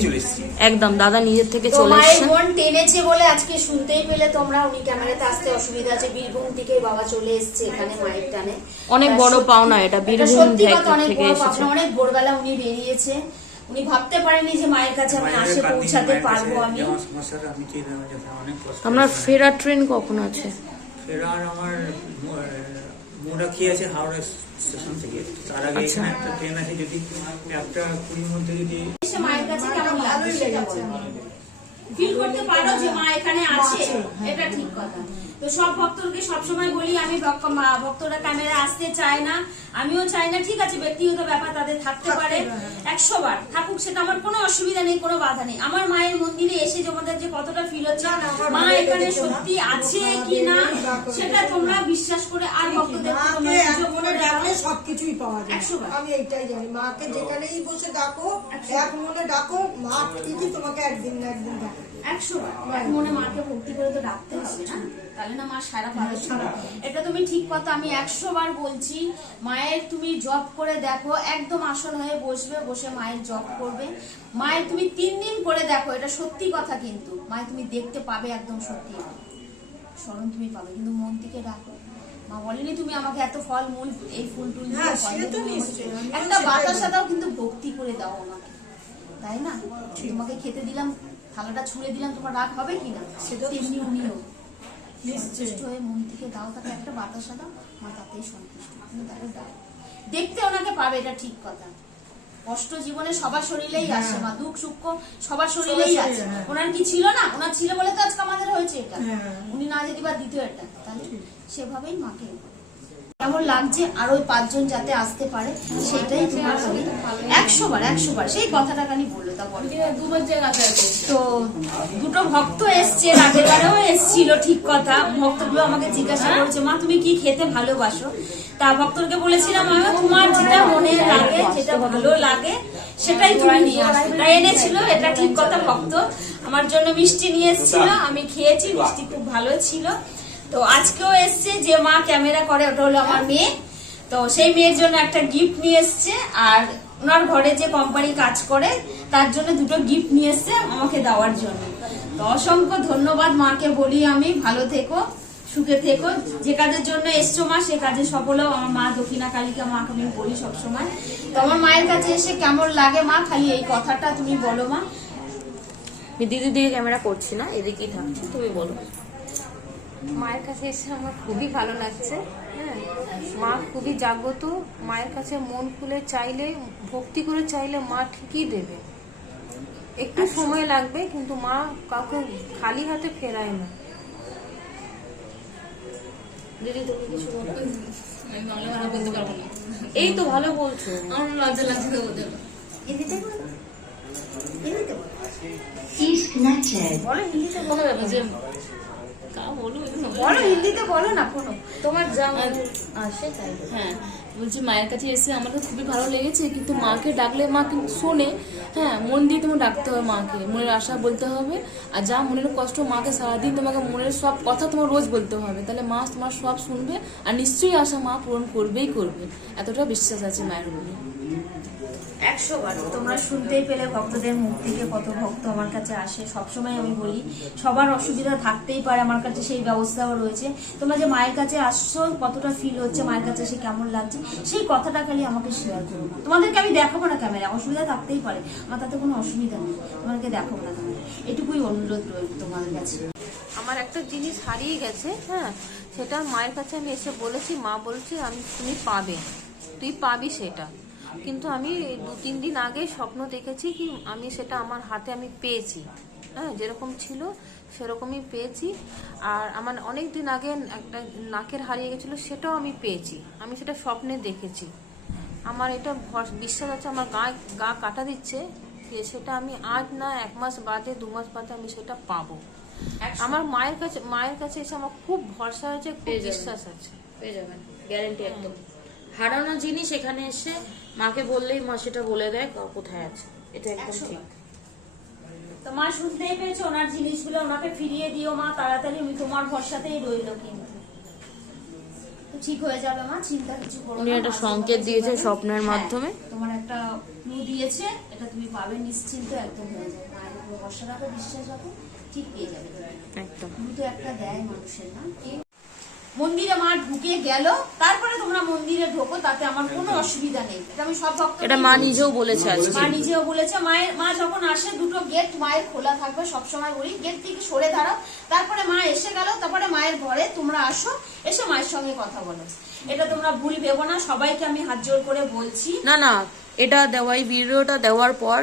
একদম, দাদা নিজের থেকে তো চলে মায়ের এসেছেন। মন টেনেছে বলে আজকে শুনতেই পেলে তোমরা, উনি ক্যামেরাতে আসতে অসুবিধা আছে, বীরভূম থেকে বাবা চলে এসেছে এখানে মায়ের টানে। অনেক বড় পাওনা এটা, বীরভূম সত্যি কথা অনেক থেকে বড় এসেছে। পাওনা, অনেক ভোরবেলা উনি বেরিয়েছে, উনি ভাবতে পারেনি যে মায়ের কাছে আমি আসে পৌঁছাতে পারবো। আমি আপনার ফেরার ট্রেন কখন আছে? ফেরার আমার মোড়াকি আছে হাওড়া স্টেশন থেকে, তার আগে এখানে একটা ট্রেন আছে, যদি 1:20 মধ্যে যদি এসে মায়ের কাছে কেমন লাগছে সেটা বলো। ফিল করতে পারো যে মা এখানে আছে, এটা ঠিক কথা। তো সব ভক্তকে সবসময় বলি আমি, ভক্তরা ক্যামেরা আসতে চায় না, আমিও চাই না, ঠিক আছে ব্যক্তিগত ব্যাপার তাদের থাকতে পারে, 100 বার থাকুক, সেটা আমার কোনো অসুবিধা নেই, কোনো বাধা নেই। আমার মায়ের মন্দিরে এসে তোমাদের যে কতটা ফিল হচ্ছে মা এখানে সত্যি আছে কি না সেটা তোমরা বিশ্বাস করে আর ভক্তদের সবকিছুই পাওয়া যায়। 100 বার আমি এইটাই জানি, মাকে যেখানেই বসে ডাকো, এক মনে ডাকো, মা ঠিকই তোমাকে একদিন না একদিন ডাকে। 100 বার এক মনে মাকে ভক্তি করে তো ডাকতে হবে না, তাহলে না মা সারা পাবে। এটা তুমি ঠিক কথা, আমি 100 বার বলছি। মায়ের তুমি জপ করে দেখো, একদম আসন হয়ে বসবে, বসে মায়ের জপ করবে। মায়ের তুমি 3 দিন করে দেখো, এটা সত্যি কথা, কিন্তু মায়ের তুমি দেখতে পাবে, একদম সত্যি স্মরণ তুমি পাবে, কিন্তু মন থেকে ডাকো। মা বলেনি তুমি আমাকে এত ফল মূল এই ফুল টুল দিয়ে একটা বাতাসাটাও কিন্তু ভক্তি করে দাও আমাকে, তাই না? তোমাকে খেতে দিলাম, থালাটা ছুঁড়ে দিলাম, তোমার রাগ হবে কিনা? তেমনি উনিও সন্তুষ্ট হয়ে মন থেকে দাও, তাকে একটা বাতাসা দাও, মা তাতেই সন্তুষ্ট, তুমি তাকে দাও, দেখতে ওনাকে পাবে, এটা ঠিক কথা। কষ্ট জীবনে সবার শরীরেই আসে মা, দুঃখ সুখ সবার শরীরেই আছে। ওনার কি ছিল না? ওনার ছিল বলে তো আজকে আমাদের হয়েছে এটা, উনি না যদি বা দ্বিতীয় এটা, তাহলে সেভাবেই মাকে কেমন লাগছে আর ওই 5 জন যাতে আসতে পারে সেটাই তোমার খালি 100 বার সেই কথাটা খালি বললো। তা বলো দুবার জায়গাতে আছে তো, দুটো ভক্ত এসছে, আগের বারেও এসছিল, ঠিক কথা। ভক্তগুলো আমাকে জিজ্ঞাসা করছে মা তুমি কি খেতে ভালোবাসো, তা ভক্তকে বলেছিলাম আমি তোমার যেটা মনে লাগে, যেটা ভালো লাগে সেটাই তুমি নিয়ে আসো, তাই এনেছিল, এটা ঠিক কথা। ভক্ত আমার জন্য মিষ্টি নিয়ে এসেছিল, আমি খেয়েছি, মিষ্টি খুব ভালো ছিল। তো আজকেও এসছে যে মা ক্যামেরা করে, ওটা হলো আমার মেয়ে, তো সেই মেয়ের জন্য একটা গিফট নিয়ে এসছে, আর ওনার ঘরে যে কোম্পানি কাজ করে তার জন্য 2টো গিফট নিয়ে এসছে আমাকে দেওয়ার জন্য। তো অসংখ্য ধন্যবাদ মাকে বলি আমি, ভালো থেকো, সুখে থেকো, যে কাজের জন্য এসছো মা সে কাজে সফল হও। আমার মা দক্ষিণা কালীকে মাকে আমি বলি সবসময়। তো আমার মায়ের কাছে এসে কেমন লাগে মা, খালি এই কথাটা তুমি বলো মা। দিদির দিকে ক্যামেরা করছি না, এদিকেই থাকছি, তুমি বলো। মায়ের কাছে এসে আমার খুবই ভালো লাগছে। হ্যাঁ, মা খুবই জাগ্রত, মায়ের কাছে মন খুলে চাইলে, ভক্তি করে চাইলে মা ঠিকই দেবে। একটু সময় লাগবে, কিন্তু মা কাউকে খালি হাতে ফেরায় না। দিদি তুমি কিছু বলো? বলতে পারবো না, এই তো ভালো বলছো, আমার লজ্জা লাগছে তো বলতে। হিন্দিতে বলো, হিন্দিতে বলো, বলো হিন্দিতে বলো, যে বলো হিন্দিতে বলো না, কোনো তোমার যা আসে তাই। হ্যাঁ বলছি মায়ের কাছে এসে আমার তো খুবই ভালো লেগেছে, কিন্তু মাকে ডাকলে মা কিন্তু শোনে। হ্যাঁ, মন দিয়ে তোমার ডাকতে হবে মাকে, মনের আশা বলতে হবে, আর যা মনের কষ্ট মাকে সারাদিন তোমাকে মনের সব কথা তোমার রোজ বলতে হবে, তাহলে মা তোমার সব শুনবে, আর নিশ্চয়ই আশা মা পূরণ করবেই করবে, এতটা বিশ্বাস আছে মায়ের উপরে। 100 বার তোমরা শুনতেই পেলে ভক্তদের মুখ থেকে, কত ভক্ত আমার কাছে আসে। সবসময় আমি বলি সবার অসুবিধা থাকতেই পারে, আমার কাছে সেই ব্যবস্থাও রয়েছে। তোমরা যে মায়ের কাছে আসছো, কতটা ফিল হচ্ছে মায়ের কাছে এসে, কেমন লাগছে সেই কথাটা খালি আমাকে শেয়ার করো। তোমাদেরকে আমি দেখাবো না ক্যামেরা, অসুবিধা থাকতেই পারে, আমার তাতে কোনো অসুবিধা নেই, তোমাদেরকে দেখাবো না ক্যামেরা, এটুকুই অনুরোধ রইল তোমাদের কাছে। আমার একটা জিনিস হারিয়ে গেছে, হ্যাঁ, সেটা মায়ের কাছে আমি এসে বলেছি, মা বলছে তুমি পাবে, তুই পাবি সেটা। কিন্তু আমি 2-3 দিন আগে স্বপ্ন দেখেছি কি আমি সেটা আমার হাতে আমি পেয়েছি। হ্যাঁ, যেরকম ছিল সেরকমই পেয়েছি। আর আমার অনেক দিন আগে একটা নাকের হারিয়ে গেছিলো, সেটাও আমি পেয়েছি। আমি সেটা স্বপ্নে দেখেছি। আমার এটা বিশ্বাস আছে, আমার গা কাটা দিচ্ছে যে সেটা আমি আজ না 1 মাস বাদে 2 মাস বাদে আমি সেটা পাবো। আমার মায়ের কাছে এসে আমার খুব ভরসা হয়েছে, খুব বিশ্বাস আছে। পেয়ে যাবেন, গ্যারান্টি একদম। হারানো জিনিস এখানে এসে মাকে বললেই মা সেটা বলে দেয় কোথায় আছে, এটা একদম ঠিক। তো মা শুনতেই পেয়েছো, ওনার জিনিসগুলো ওনাকে ফিরিয়ে দিও মা তাড়াতাড়ি, আমি তোমার ভরসাতেই রইলো, কিন্তু তো ঠিক হয়ে যাবে মা, চিন্তা কিছু করো না। উনি একটা সংকেত দিয়েছে স্বপ্নের হ্যাঁ, মাধ্যমে। তোমার একটা ক্লু দিয়েছে, এটা তুমি পাবে নিশ্চিন্ত, একদম হয়ে যাবে। মায়ের উপর ভরসা রাখো, বিশ্বাস রাখো, ঠিক পেয়ে যাবে একদম। ক্লু তো একটা দেয় মানুষের, না? মন্দিরে মা ঢুকে গেল, তারপরে তোমরা মন্দিরে ঢোকো, তাতে আমার কোনো অসুবিধা নেই। এটা আমি সব ভক্ত, এটা মা নিজেও বলেছে আজকে। মা নিজেও বলেছে, মা যখন আসে দুটো গেট মায়ের খোলা থাকবে সবসময়, বলি গেট থেকে সরে দাঁড়াও। তারপরে মা এসে গেল, তারপরে মায়ের ঘরে তোমরা আসো, এসে মায়ের সঙ্গে কথা বলো। এটা তোমরা ভুল ভেবো না, সবাইকে আমি হাত জোর করে বলছি। না, এটা দেওয়াই ভিডিওটা দেওয়ার পর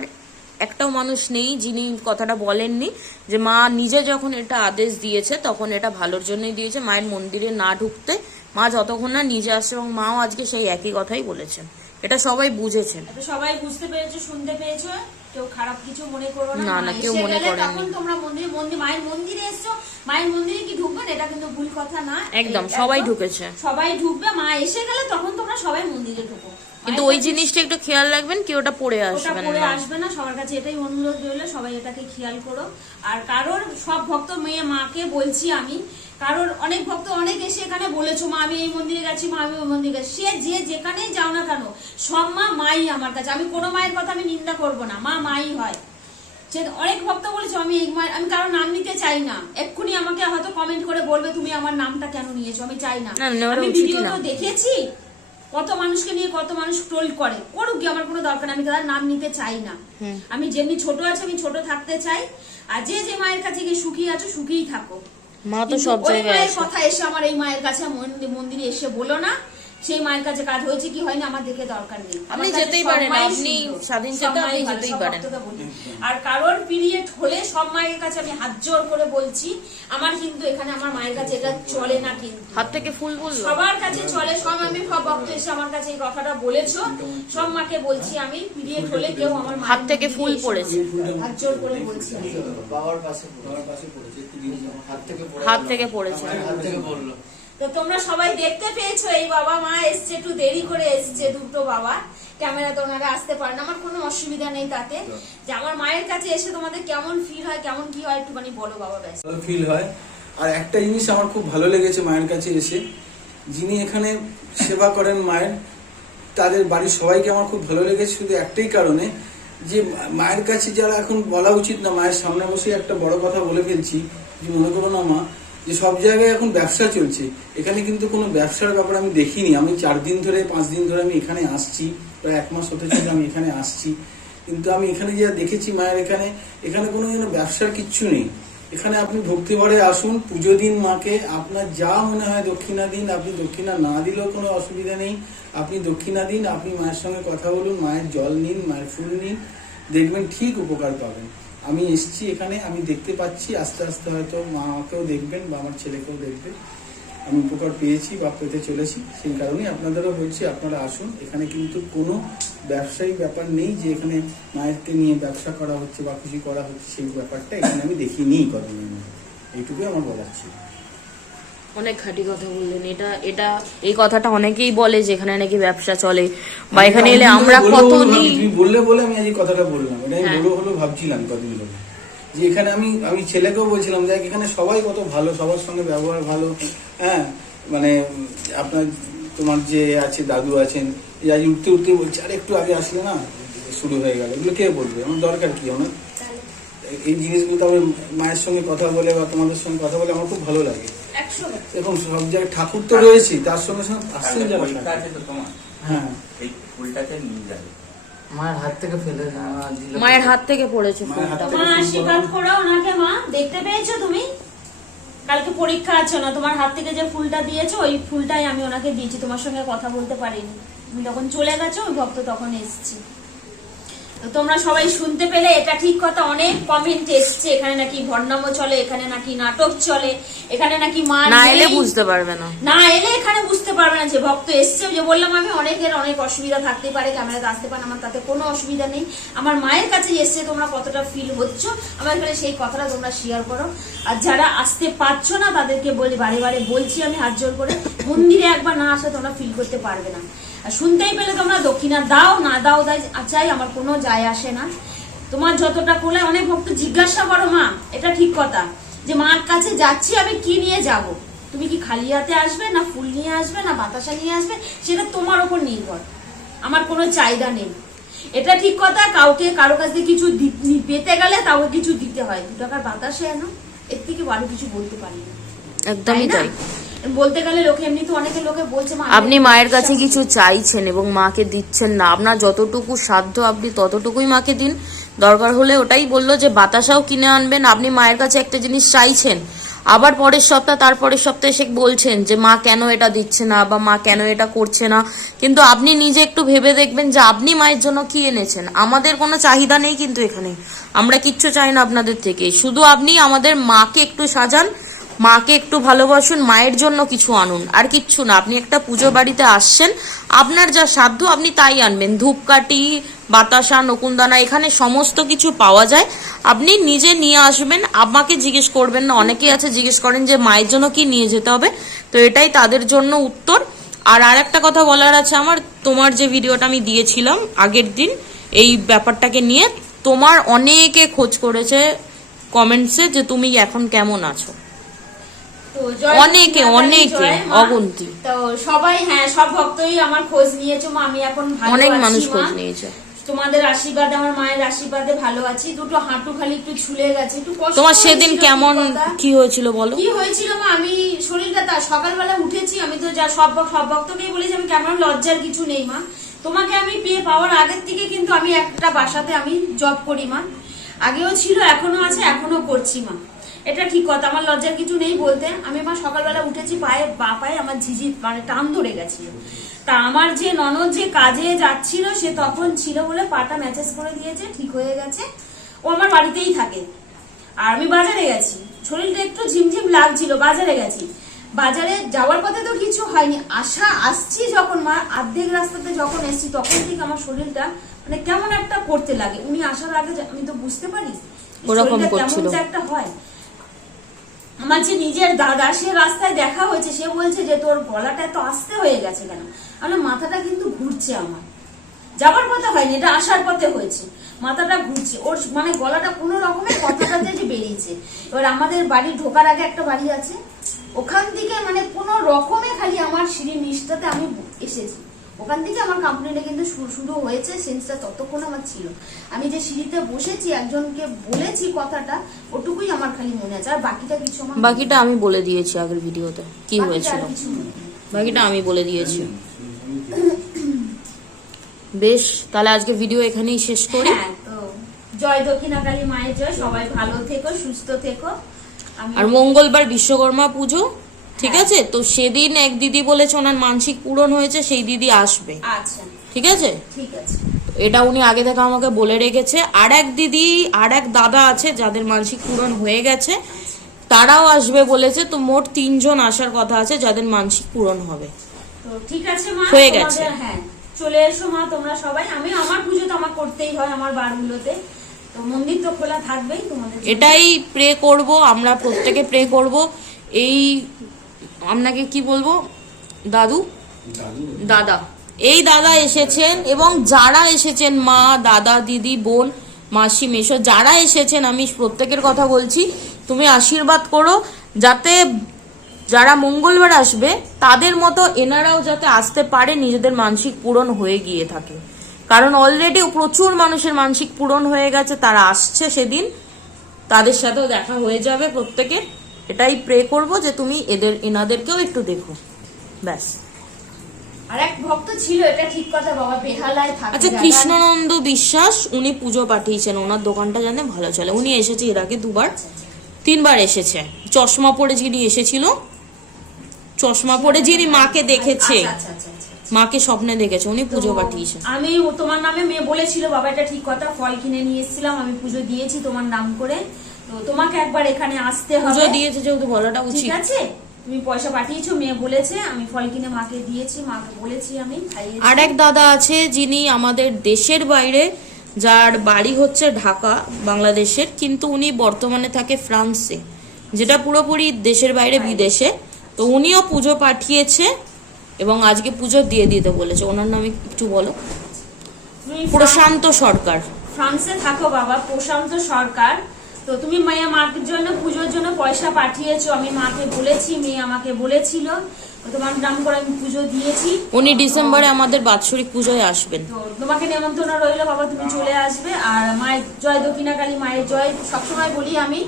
একটাও মানুষ নেই যিনি কথাটা বলেননি যে মা নিজে যখন এটা আদেশ দিয়েছে তখন এটা ভালোর জন্যই দিয়েছে, মায়ের মন্দিরে না ঢুকতে। মা যতক্ষণ না নিজে আসছে, এবং মাও আজকে সেই একই কথাই বলেছেন। এটা সবাই বুঝেছেন, এটা সবাই বুঝতে পেরেছো, শুনতে পেয়েছো, কেউ খারাপ কিছু মনে করো না। না, মা কেউ এসে মনে গেলে করেননি। তখন তোমরা মায়ের মন্দিরে এসছো, মায়ের মন্দিরে কি ঢুকবেন, এটা কিন্তু ভুল কথা না। একদম সবাই ঢুকেছে, সবাই ঢুকবে। মা এসে গেলে তখন তোমরা সবাই মন্দিরে ঢুকো, কিন্তু ওই জিনিসটা একটু খেয়াল রাখবেন কি ওটা পড়ে ওটা আসবেন পরে না। আসবে না, সবার কাছে এটাই অনুরোধ রইলো, সবাই এটাকে খেয়াল করো। আর কারোর সব ভক্ত মেয়ে মাকে বলছি আমি, কারোর অনেক ভক্ত অনেক এসে এখানে বলেছো মা আমি এই মন্দিরে গেছি, মা আমি ওই মন্দিরে গেছি, সে যে যেখানেই যাও না কেন, সব মা মাই আমার কাছে। আমি কোনো মায়ের কথা আমি নিন্দা করব না, মা মাই হয়। সে অনেক ভক্ত বলেছো আমি এই মায়ের, আমি কারোর নাম নিতে চাই না, এক্ষুনি আমাকে হয়তো কমেন্ট করে বলবে তুমি আমার নামটা কেন নিয়েছো, আমি চাই না। আমি ভিডিও তো দেখেছি, কত মানুষকে নিয়ে কত মানুষ ট্রোল করে, করুক গিয়ে, আমার কোনো দরকার নেই, আমি তার নাম নিতে চাই না। আমি যেমনি ছোট আছে আমি ছোট থাকতে চাই, আর যে যে মায়ের কাছে গিয়ে সুখী আছো সুখীই থাকো। মা তো সব জায়গায় মায়ের আছে। কথা এসে আমার এই মায়ের কাছে মন্দিরে এসে বলো না সেই মায়ের কাছে কাজ হয়েছে কি হয়নি আমার দেখে দরকার নেই। আপনি যেতেই পারেন, আপনি স্বাধীন চেতা, আপনি যেতেই পারেন। আর কারোর পিরিয়ড হলে সব মায়ের কাছে আমি হাত জোর করে বলছি, আমার কিন্তু এখানে আমার মায়ের কাছে এটা চলে না, কিন্তু হাত থেকে ফুল বললো সবার কাছে চলে। সব আমি সব ভক্ত এসে আমার কাছে এই কথাটা বলেছো, সব মাকে বলছি আমি পিরিয়ড হলে কেউ আমার হাত থেকে ফুল পড়েছে, হাত জোর করে বলছি বাবার পাশে পড়েছে, হাত থেকে পড়েছে। তো তোমরা সবাই দেখতে পেয়েছো, এই বাবা মা এসছে, একটু দেরি করে এসছে দুটো বাবা, ক্যামেরা তো ওনারা আসতে পারে না, আমার কোনো অসুবিধা নেই তাতে। যে আমার মায়ের কাছে এসে তোমাদের কেমন ফিল হয়, কেমন কি হয় একটুখানি বলো বাবা। ব্যাস ফিল হয়। আর একটা জিনিস আমার খুব ভালো লেগেছে মায়ের কাছে এসে, যিনি এখানে সেবা করেন মায়ের, তাদের বাড়ির সবাইকে আমার খুব ভালো লেগেছে, শুধু একটাই কারণে যে মায়ের কাছে যারা, এখন বলা উচিত না, মায়ের সামনে বসে একটা বড় কথা বলে ফেলছি, যে মনে করো না মা যে সব জায়গায় এখন ব্যবসা চলছে, এখানে কিন্তু কোনো ব্যবসার ব্যাপার আমি দেখিনি। আমি 4 দিন ধরে 5 দিন ধরে আমি এখানে আসছি, প্রায় 1 মাস হতে ছিল আমি এখানে আসছি, কিন্তু আমি এখানে যা দেখেছি মায়ের এখানে কোনো যেন ব্যবসার কিচ্ছু নেই। এখানে আপনি ভক্তিভরে আসুন, পুজো দিন মাকে, আপনার যা মনে হয় দক্ষিণা দিন, আপনি দক্ষিণা না দিলেও কোনো অসুবিধা নেই, আপনি দক্ষিণা দিন, আপনি মায়ের সঙ্গে কথা বলুন, মায়ের জল নিন, মায়ের ফুল নিন, দেখবেন ঠিক উপকার পাবেন। আমি এসছি এখানে, আমি দেখতে পাচ্ছি, আস্তে আস্তে হয়তো মাকেও দেখবেন বা আমার ছেলেকেও দেখবেন, আমি উপকার পেয়েছি বা পেতে চলেছি। সেই কারণেই আপনাদেরও বলছি আপনারা আসুন। এখানে কিন্তু কোনো ব্যবসায়িক ব্যাপার নেই যে এখানে মায়েরকে নিয়ে ব্যবসা করা হচ্ছে বা খুশি করা হচ্ছে, সেই ব্যাপারটা এখানে আমি দেখিনি কতদিন। এইটুকুই আমার বলার ছিল। অনেক খাঁটি কথা বললেন। এটা এই কথাটা অনেকেই বলে যে এখানে নাকি ব্যবসা চলে, বা এখানে এলে আমরা কত নিই। তুমি বললে বলে আমি আজ এই কথাটা বললাম, এটা আমি হলো ভাবছিলাম কতদিন ধরে, যে এখানে আমি ছেলেকেও বলছিলাম যে এখানে সবাই কত ভালো, সবার সঙ্গে ব্যবহার ভালো। হ্যাঁ, মানে আপনার তোমার যে আছে দাদু আছেন, আজ উঠতে উঠতে বলছে আর একটু আগে আসলে না শুরু হয়ে গেল, এগুলো কে বলবে, আমার দরকার কি? আমার এই জিনিসগুলো তো আমার মায়ের সঙ্গে কথা বলে বা তোমাদের সঙ্গে কথা বলে আমার খুব ভালো লাগে। এখন সব জায়গায় ঠাকুর তো রয়েছে, তার সঙ্গে সঙ্গে আসছেন যারা, হ্যাঁ এই ফুলটাকে নিয়ে যাবে মায়ের হাত থেকে ফেলে মায়ের হাত থেকে পড়েছে ফুলটা। মা আশীর্বাদ করো ওনাকে। মা দেখতে পেয়েছো তুমি, কালকে পরীক্ষা আছে না, তোমার হাত থেকে যে ফুলটা দিয়েছো ওই ফুলটাই আমি ওনাকে দিয়েছি, তোমার সঙ্গে কথা বলতে পারিনি। তুমি তখন চলে গেছো, ওই ভক্ত তখন এসছে। তো তোমরা সবাই শুনতে পেলে, এটা ঠিক কথা। অনেক কমেন্ট এসছে এখানে নাকি ভণ্ডামো চলে, এখানে নাকি নাটক চলে, এখানে নাকি মা না এলে বুঝতে পারবে না, না এলে এখানে বুঝতে পারবে না যে ভক্ত এসছে। যে বললাম আমি, অনেকের অনেক অসুবিধা থাকতে পারে, ক্যামেরাতে আসতে পারে, আমার তাতে কোনো অসুবিধা নেই। আমার মায়ের কাছে এসছে তোমরা কতটা ফিল হচ্ছ আমার এখানে সেই কথাটা তোমরা শেয়ার করো। আর যারা আসতে পারছো না তাদেরকে বলি, বারে বারে বলছি আমি হাত জোর করে, মন্দিরে একবার না আসলে তোমরা ফিল করতে পারবে না। আর শুনতেই পেলে তোমরা দক্ষিণা দাও না দাও চাই আমার কোনো যায় আসে না। তোমার যতটা করলে, অনেক ভক্ত জিজ্ঞাসা করো মা, এটা ঠিক কথা যে মার কাছে যাচ্ছি আমি কি নিয়ে যাব, তুমি কি খালি হাতে আসবে না ফুল নিয়ে আসবে না বাতাসা নিয়ে আসবে, সেটা তোমার উপর নির্ভর, আমার কোনো চাহিদা নেই। এটা ঠিক কথা, কাউকে কারো কাছ থেকে কিছু পেতে গেলে তাও কিছু দিতে হয়, 2 টাকার বাতাসে এনো, এর থেকে ভালো কিছু বলতে পারি না। একদমই তাই। বলতে গেলে লোকে এমনি তো অনেকে লোকে বলছে আপনি মায়ের কাছে কিছু চাইছেন এবং মাকে দিচ্ছেন না, আপনার যতটুকু সাধ্য আপনি ততটুকুই মাকে দিন। দরকার হলে ওটাই বললো যে বাতাসাও কিনে আনবেন। আপনি মায়ের কাছে একটা জিনিস চাইছেন, আবার পরের সপ্তাহ তারপরের সপ্তাহে এসে বলছেন যে মা কেন এটা দিচ্ছে না বা মা কেন এটা করছে না। কিন্তু আপনি নিজে একটু ভেবে দেখবেন যে আপনি মায়ের জন্য কি এনেছেন। আমাদের কোনো চাহিদা নেই কিন্তু এখানে, আমরা কিচ্ছু চাই না আপনাদের থেকে, শুধু আপনি আমাদের মাকে একটু সাজান, মাকে একটু ভালোবাসুন, মায়ের জন্য কিছু আনুন, আর কিচ্ছু না। আপনি একটা পুজো বাড়িতে আসছেন, আপনার যা সাধ্য আপনি তাই আনবেন। ধূপকাঠি, বাতাসা, নকুনদানা, এখানে সমস্ত কিছু পাওয়া যায়, আপনি নিজে নিয়ে আসবেন, আমাকে জিজ্ঞেস করবেন না। অনেকেই আছে জিজ্ঞেস করেন যে মায়ের জন্য কি নিয়ে যেতে হবে, তো এটাই তাদের জন্য উত্তর। আর আরেকটা কথা বলার আছে আমার, তোমার যে ভিডিওটা আমি দিয়েছিলাম আগের দিন এই ব্যাপারটাকে নিয়ে, তোমার অনেকে খোঁজ করেছে কমেন্টসে যে তুমি এখন কেমন আছো, অনেকে অগুন্তি। তো সবাই, হ্যাঁ সব ভক্তই আমার খোঁজ নিয়েছো মা, আমি এখন ভালো আছি। অনেক মানুষ খোঁজ নিয়েছে, তোমাদের আশীর্বাদে, আমার মায়ের আশীর্বাদে ভালো আছি। 2টো হাঁটু খালি একটু ছুলে গেছে, একটু কষ্ট। তোমার সেদিন কেমন কি হয়েছিল বলো? কি হয়েছিল মা, আমি শরীরটা সকালবেলা উঠেছি, আমি তো যা সব ভক্তকেই বলেছি আমি কেমন, লজ্জার কিছু নেই মা। তোমাকে আমি পেয়ে পাওয়ার আগের থেকে কিন্তু আমি একটা বাসাতে আমি জব করি মা, আগেও ছিল এখনো আছে, এখনো করছি মা। এটা ঠিক কথা, আমার লজ্জার কিছু নেই বলতে। আমি মা সকালবেলা উঠেছি, পায়ে আমার ঝিঝি মানে টান ধরে গেছিল। তা আমার যে ননদ যে কাজে যাচ্ছিল সে তখন ছিল বলে পাটা ম্যাচেস করে দিয়েছে, ঠিক হয়ে গেছে। ও আমার বাড়িতেই থাকে। আর আমি বাজারে গেছি, শরীরটা একটু ঝিমঝিম লাগছিল, বাজারে গেছি। বাজারে যাওয়ার পথে তো কিছু হয়নি, আসছি যখন মা, অর্ধেক রাস্তাতে যখন এসছি তখন থেকে আমার শরীরটা মানে কেমন একটা করতে লাগে। উনি আসার আগে আমি তো বুঝতে পারি ওরকম করছিল একটা হয়। আমার যে নিজের দাদা, সে রাস্তায় দেখা হয়েছে, সে বলছে যে তোর গলাটা এত আস্তে হয়ে গেছে কেন। আমার মাথাটা কিন্তু ঘুরছে, আমার যাবার পথে হয়নি, এটা আসার পথে হয়েছে, মাথাটা ঘুরছে। ওর মানে গলাটা কোনো রকমের কথাটাতে যে বেরিয়েছে। এবার আমাদের বাড়ি ঢোকার আগে একটা বাড়ি আছে, ওখান থেকে মানে কোনো রকমে খালি আমার সিঁড়ির নিচটাতে আমি এসেছি, ওখান থেকে আমার কোম্পানিটা কিন্তু শুরু হয়েছে। সেন্সটা ততক্ষণ আমার ছিল, আমি যে সিঁড়িতে বসেছি একজনকে বলেছি কথাটা, ওটুকুই আমার খালি মনে আছে, আর বাকিটা কিছু আমার, বাকিটা আমি বলে দিয়েছি আগের ভিডিওতে কি হয়েছিল, বাকিটা আমি বলে দিয়েছি। বেশ, তাহলে আজকে ভিডিও এখানেই শেষ করি। হ্যাঁ, তো জয় দক্ষিণাকালী মায়ের জয়, সবাই ভালো থেকো, সুস্থ থেকো। আর মঙ্গলবার বিশ্বকর্মা পুজো, ঠিক আছে? তো সেদিন এক দিদি বলেছে ওনার মানসিক পূরণ হয়েছে, সেই দিদি আসবে। আচ্ছা, ঠিক আছে, ঠিক আছে। এটা উনি আগে থেকে আমাকে বলে রেখেছে। আর এক দিদি, আর এক দাদা আছে যাদের মানসিক পূরণ হয়ে গেছে, তারাও আসবে বলেছে। তো মোট 3 জন আসার কথা আছে যাদের মানসিক পূরণ হবে। তো ঠিক আছে মা, হয়ে গেছে। হ্যাঁ চলে এসো মা তোমরা সবাই। আমি আমার পুজো তো আমার করতেই হয় আমার বারগুলোতে, তো মন্দির তো খোলা থাকবেই তোমাদের। এটাই প্রে করব, আমরা প্রত্যেকে প্রে করব। এই আপনাকে কি বলবো, দাদা, এই দাদা এসেছেন এবং যারা এসেছেন, মা, দাদা, দিদি, বোন, মাসি, মেশো, যারা এসেছেন, আমি প্রত্যেকের কথা বলছি, তুমি আশীর্বাদ করো যাতে যারা মঙ্গলবার আসবে তাদের মতো এনারাও যাতে আসতে পারে, নিজেদের মানসিক পূরণ হয়ে গিয়ে থাকে। কারণ অলরেডি প্রচুর মানুষের মানসিক পূরণ হয়ে গেছে, তারা আসছে সেদিন, তাদের সাথেও দেখা হয়ে যাবে প্রত্যেকের। এটাই প্রে করব যে তুমি এনাদেরকেও একটু দেখো, ব্যাস। আর এক ভক্ত ছিল, এটা ঠিক কথা বাবা, বেহালায় থাকে। আচ্ছা, কৃষ্ণনন্দ বিশ্বাস, উনি পুজো পাঠিয়েছেন, ওনার দোকানটা জানে ভালো চলে। উনি এসেছে এর আগে 2বার 3বার এসেছে। চশমা পরে যিনি এসেছিল, চশমা পরে যিনি মাকে দেখেছে, মাকে স্বপ্নে দেখেছে, উনি পুজো তো পাঠিয়েছেন। আমি তোমার নামে মেয়ে বলেছিল, বাবা এটা ঠিক কথা, ফল কিনে নিয়ে এসেছিলাম, আমি পুজো দিয়েছি তোমার নাম করে। তো তোমাকে একবার এখানে আসতে হবে। পুজো দিয়েছে যেহেতু বলাটা উচিত। ঠিক আছে, তুমি পয়সা পাঠিয়েছো, মেয়ে বলেছে, আমি ফল কিনে মাকে দিয়েছি, মাকে বলেছি আমি খাইয়েছি। আর এক দাদা আছে যিনি আমাদের দেশের বাইরে, যার বাড়ি হচ্ছে ঢাকা বাংলাদেশের, কিন্তু উনি বর্তমানে থাকে ফ্রান্সে, যেটা পুরোপুরি দেশের বাইরে বিদেশে। তো উনিও পুজো পাঠিয়েছে এবং আজকে পুজো দিয়ে দিতে বলেছে। ওনার নামে একটু বলো। তুমি প্রশান্ত সরকার। ফ্রান্সে থাকো বাবা, প্রশান্ত সরকার। তো তুমি মাকে জন্য পুজোর জন্য পয়সা পাঠিয়েছো, আমি মাকে বলেছি, মেয়ে আমাকে বলেছিল, তো তোমার নাম করে আমি পুজো দিয়েছি। উনি ডিসেম্বরে আমাদের বাৎসরিক পুজোয় আসবেন। তো তোমাকে নেমন্তন্ন রইলো বাবা, তুমি চলে আসবে। আর মায়ের জয়, দক্ষিণাকালী মায়ের জয় সবসময় বলি আমি।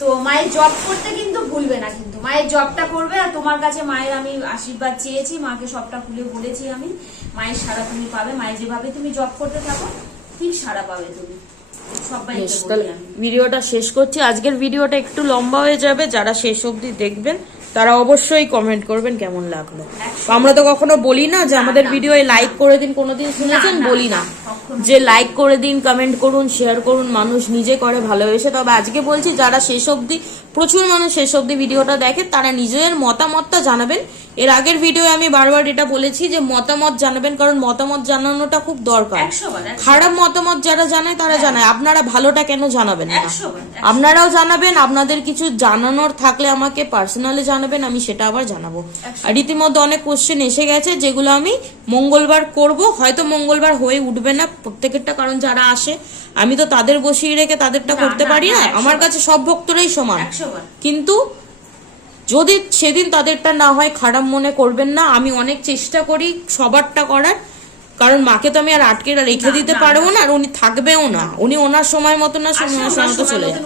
তো মায়ের জব করতে কিন্তু ভুলবে না, কিন্তু মায়ের জবটা করবে। আর তোমার কাছে মায়ের আমি আশীর্বাদ চেয়েছি, মাকে সবটা খুলে বলেছি আমি। মায়ের সাড়া তুমি পাবে, মায়ের যেভাবে তুমি জব করতে থাকো ঠিক সাড়া পাবে তুমি। ভিডিওটা শেষ করছি। আজকের ভিডিওটা একটু লম্বা হয়ে যাবে, যারা শেষ অবধি দেখবেন তারা অবশ্যই কমেন্ট করবেন কেমন লাগলো। আমরা তো কখনো বলি না যে আমাদের ভিডিও লাইক করে দিন, কোনোদিন শুনেছেন? বলি না যে লাইক করে দিন, কমেন্ট করুন, শেয়ার করুন, মানুষ নিজে করে ভালোবেসে। তবে আজকে বলছি যারা শেষ অবধি, প্রচুর মানুষ শেষ অবধি ভিডিওটা দেখে, তারা নিজের মতামতটা জানাবেন। এর আগের ভিডিও আমি বারবার এটা বলেছি যে মতামত জানাবেন, কারণ মতামত জানানোটা খুব দরকার। খারাপ মতামত যারা জানায় তারা জানায়, আপনারা ভালোটা কেন জানাবেন না? আপনারাও জানাবেন, আপনাদের কিছু জানানোর থাকলে আমাকে পার্সোনালি জানাবেন, আমি সেটা আবার জানাবো। আর রীতিমতো অনেক কোশ্চেন এসে গেছে যেগুলো আমি মঙ্গলবার করব, হয়তো মঙ্গলবার হয়ে উঠবে না প্রত্যেকেরটা, কারণ যারা আসে আমি তো তাদের বসিয়ে রেখে তাদেরটা করতে পারি না। আমার কাছে সব ভক্তরাই সমান, কিন্তু যদি সেদিন তাদেরটা না হয় খারাপ মনে করবেন না। আমি অনেক চেষ্টা করি সবারটা করার, কারণ মাকে তো আমি আর আটকে রেখে দিতে পারবো না, আর উনি থাকবেও না, উনি ওনার সময় মতো না ওনার সময় মতো চলে যান।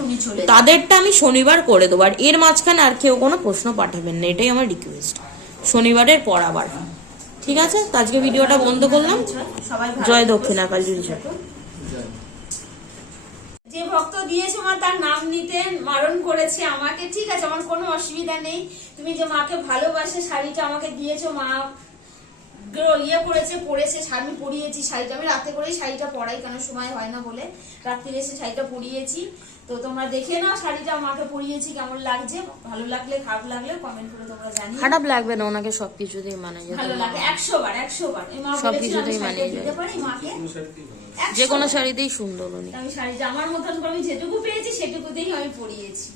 তাদেরটা আমি শনিবার করে দেবো, আর এর মাঝখানে আর কেউ কোনো প্রশ্ন পাঠাবেন না, এটাই আমার রিকোয়েস্ট। শনিবারের পর আবার, ঠিক আছে? তো আজকে ভিডিওটা বন্ধ করলাম। জয় দক্ষিণাকালী। যে ভক্ত দিয়েছে মা তার নাম নিতে মারণ করেছে আমাকে, ঠিক আছে, আমার কোনো অসুবিধা নেই। তুমি যে মাকে ভালোবাসে শাড়িটা আমাকে দিয়েছো, মা ইয়ে করেছে, পরেছে, শাড়ি পরিয়েছি, শাড়িটা আমি রাতে করেই শাড়িটা পরাই, কেন সময় হয় না বলে রাত্রে এসে শাড়িটা পরিয়েছি। তো তোমরা দেখে নাও শাড়িটা মাকে পরিয়েছি কেমন লাগছে। ভালো লাগলে খারাপ লাগলে কমেন্ট করে তোমরা জানিও। খারাপ লাগবে না, ওনাকে সবকিছুতেই মানে যায়, ভালো লাগে 100 বার 100 বার। এই মা সবকিছুতেই মানে দিতে পারি মাকে, যে কোনো শাড়িতেই সুন্দর উনি। আমি শাড়িটা আমার মতন করে আমি যেটুকু পেয়েছি সেটুকুতেই আমি পরিয়েছি।